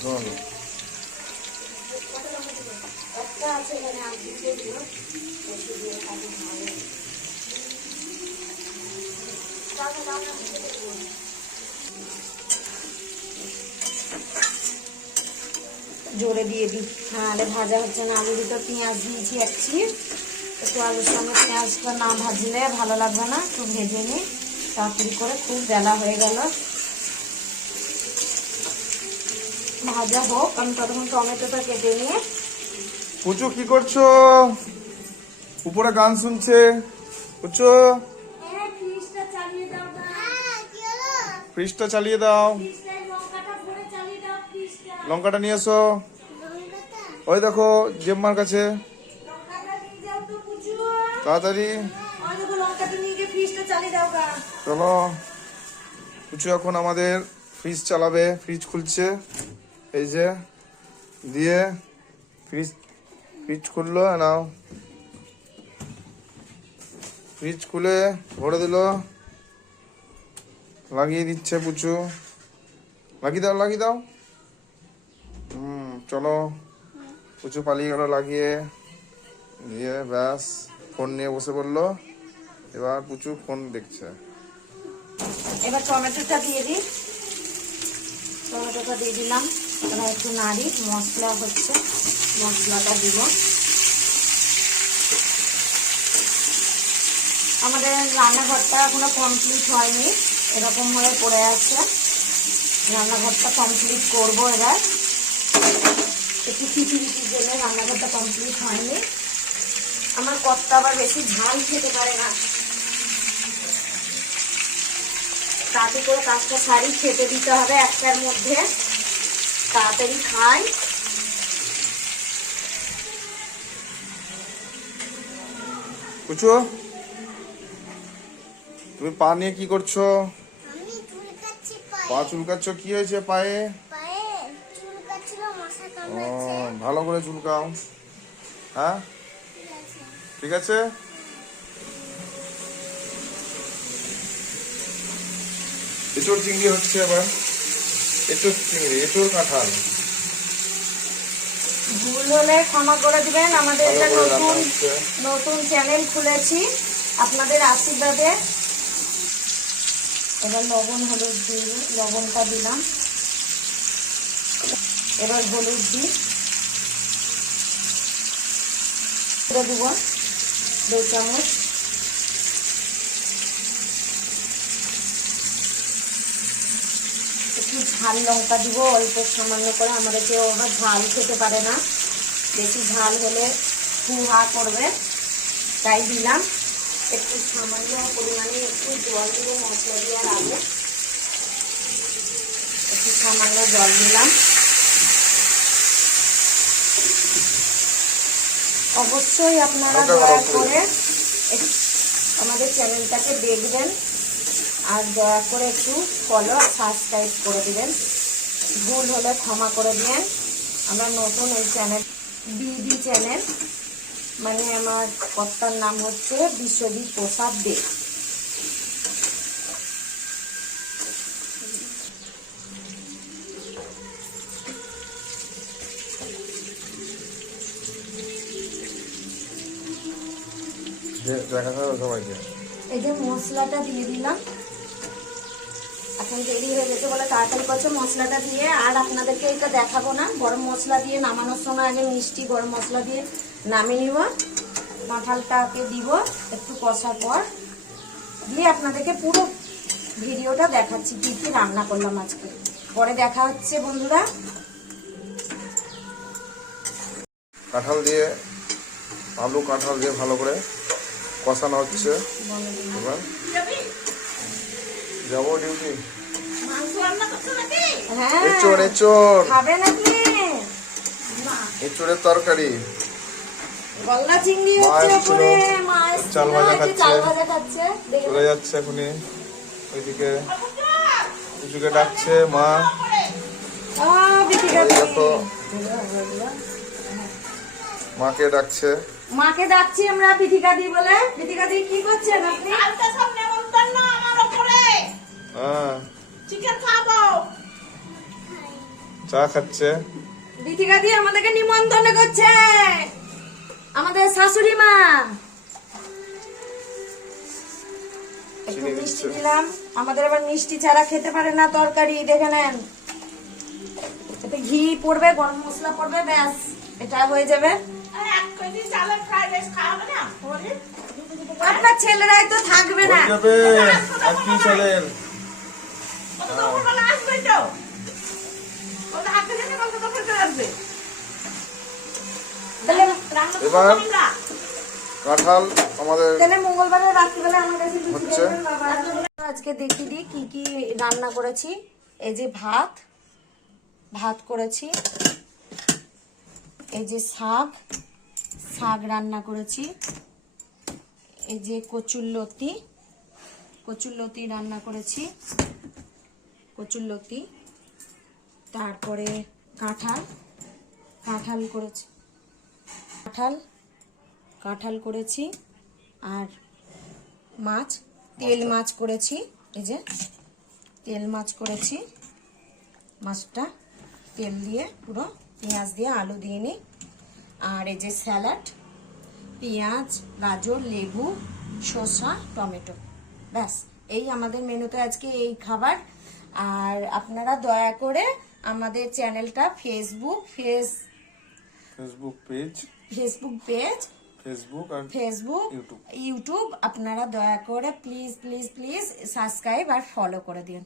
এখন জোরে দিয়ে দিই, নাহলে ভাজা হচ্ছে না। আলুর ভিতর পেঁয়াজ দিয়েছি এক চিড়, একটু আলুর সঙ্গে পেঁয়াজটা না ভাজলে ভালো লাগবে না। একটু ভেজে নিই তাড়াতাড়ি করে, খুব বেলা হয়ে গেল। ভাজা হোক, আমি ততক্ষণ টমেটোটা কেটে নিয়ে। পুচু কি করছো? উপরে গান শুনছে পুচু। ফ্রিজটা চালিয়ে দাও, লঙ্কাটা নিয়ে এসো। ওই দেখো জেম্মার কাছে, তাড়াতাড়ি চলো। পুচু এখন আমাদের ফ্রিজ চালাবে, ফ্রিজ খুলছে। এই যে দিয়ে ফ্রিজ খুললো, নাও। ফ্রিজ খুলে ভরে দিল, লাগিয়ে দিচ্ছে পুচু। লাগিয়ে দাও, লাগিয়ে দাও। চলো। পুচু পালিয়ে গেল লাগিয়ে দিয়ে, ব্যাস ফোন নিয়ে বসে পড়লো। এবার পুচু ফোন দেখছে। এবার টমেটোটা দিয়ে দিই, টমেটোটা দিয়ে দিলাম। এবার একটু নাড়ি, মশলা হচ্ছে, মশলাটা দিব। আমাদের রান্নাঘরটা এখনো কমপ্লিট হয়নি, এরকম হয়ে পড়ে আছে। রান্নাঘরটা কমপ্লিট করবো এবার, একটু খিচিড়িটির জন্য রান্নাঘরটা কমপ্লিট হয়নি। আমার কর্তা আবার বেশি ঝাল খেতে পারে না, তাড়াতাড়ি করে কাজটা সারি, খেতে দিতে হবে একটার মধ্যে, তাড়াতাড়ি খাই। পুচু তুমি পা নিয়ে কি করছো? পা চুলকাচ্ছ, কি হয়েছে পায়ে? ভালো করে চুলকাও। হ্যাঁ ঠিক আছে। এঁচোড় চিংড়ি হচ্ছে আবার, এঁচোড় চিংড়ি, এঁচোড় কাঁঠাল। ভুল হলে ক্ষমা করে দিবেন, আমাদের এটা নতুন চ্যানেল খুলেছি, আপনাদের আশীর্বাদে। এবার লবণ হলুদ দিয়ে, লবণটা দিলাম। এবার হলুদ দিই, দিব 2 চামচ। একটু ঝাল লঙ্কা দিব অল্প সামান্য করে, আমাদের কেউ আবার ঝাল খেতে পারে না, বেশি ঝাল হলে হু হা করবে, তাই দিলাম। একটু সামান্য পরিমাণে একটু জল দিব, মশলা দেওয়ার আগে একটু সামান্য জল দিলাম। অবশ্যই আপনারা দয়া করে আমাদের চ্যানেলটাকে দেখবেন, আর দয়া করে একটু ফলো সাবস্ক্রাইব করে দিবেন। ভুল হলে ক্ষমা করে দিবেন। আমরা নতুন এই চ্যানেল, বিডি চ্যানেল, মানে আমার কর্তার নাম হচ্ছে বিশ্বজিৎ প্রসাদ দে। এই যে মশলাটা দিয়ে দিলাম, এখন দেরি হয়ে গেছে বলে তাড়াতাড়ি করছে মশলাটা দিয়ে। আর আপনাদেরকে এটা দেখাবো না, গরম মশলা দিয়ে নামানোর সময় আগে মিষ্টি গরম মশলা দিয়ে নামিয়ে নিব। কাঁঠালটাকে দিব একটু কষার পর, দিয়ে আপনাদেরকে পুরো ভিডিওটা দেখাচ্ছি কি কি রান্না করলাম আজকে। পরে দেখা হচ্ছে বন্ধুরা। কাঁঠাল দিয়ে, আলু কাঁঠাল দিয়ে ভালো করে কষানো হচ্ছে। এবার যাবো ডিউটি। এঁচোড়, এঁচোড় এঁচোড়ের তরকারি, গলদা চিংড়ি হচ্ছে উপরে, মা চাল ভাজা খাচ্ছে। চলে যাচ্ছে এখনই ওইদিকে, পুচুকে ডাকছে মা। মাকে ডাকছে, মাকে ডাকছি আমরা পিঠিকা দি বলে। পিঠিকা দি কি করছেন আপনি? হ্যাঁ চিকেন খাবো, চা খাচ্ছে। দীপিকা দি আমাদেরকে নিমন্ত্রণ করছে, আমাদের শাশুড়ি মা। একটু চিনি মিষ্টি দিচ্ছে। দিলাম, আমাদের আবার মিষ্টি ছাড়া খেতে পারে না তরকারি, দেখে নেন। এতে ঘি পড়বে, গরম মশলা পড়বে, ব্যাস এটা হয়ে যাবে। আপনার ছেলেরাই তো থাকবে না। হয়ে যাবে এক কি চালের। এবার কাঁঠাল আমাদের তাহলে মঙ্গলবারে রাত্রিবেলা আমার কাছে লুচি হচ্ছে। করবেন বাবা। আজকে দেখিয়ে দিই কি কি রান্না করেছি। এই যে ভাত করেছি, এই যে শাক রান্না করেছি, এই যে কচুরলতি রান্না করেছি, কচুরলতি। তারপরে কাঁঠাল করেছি, কাঁঠাল করেছি, আর তেল মাছ করেছি। এই যে তেল মাছ করেছি, মাছটা তেল দিয়ে পুরো পেঁয়াজ দিয়ে আলু দিয়ে নিই। আর এই যে স্যালাড, পেঁয়াজ, গাজর, লেবু, শসা, টমেটো, ব্যাস এই আমাদের মেনুতে আজকে এই খাবার। আর আপনারা দয়া করে আমাদের চ্যানেলটা ফেসবুক পেজ, ফেসবুক, ইউটিউব আপনারা দয়া করে প্লিজ প্লিজ প্লিজ সাবস্ক্রাইব আর ফলো করে দিন।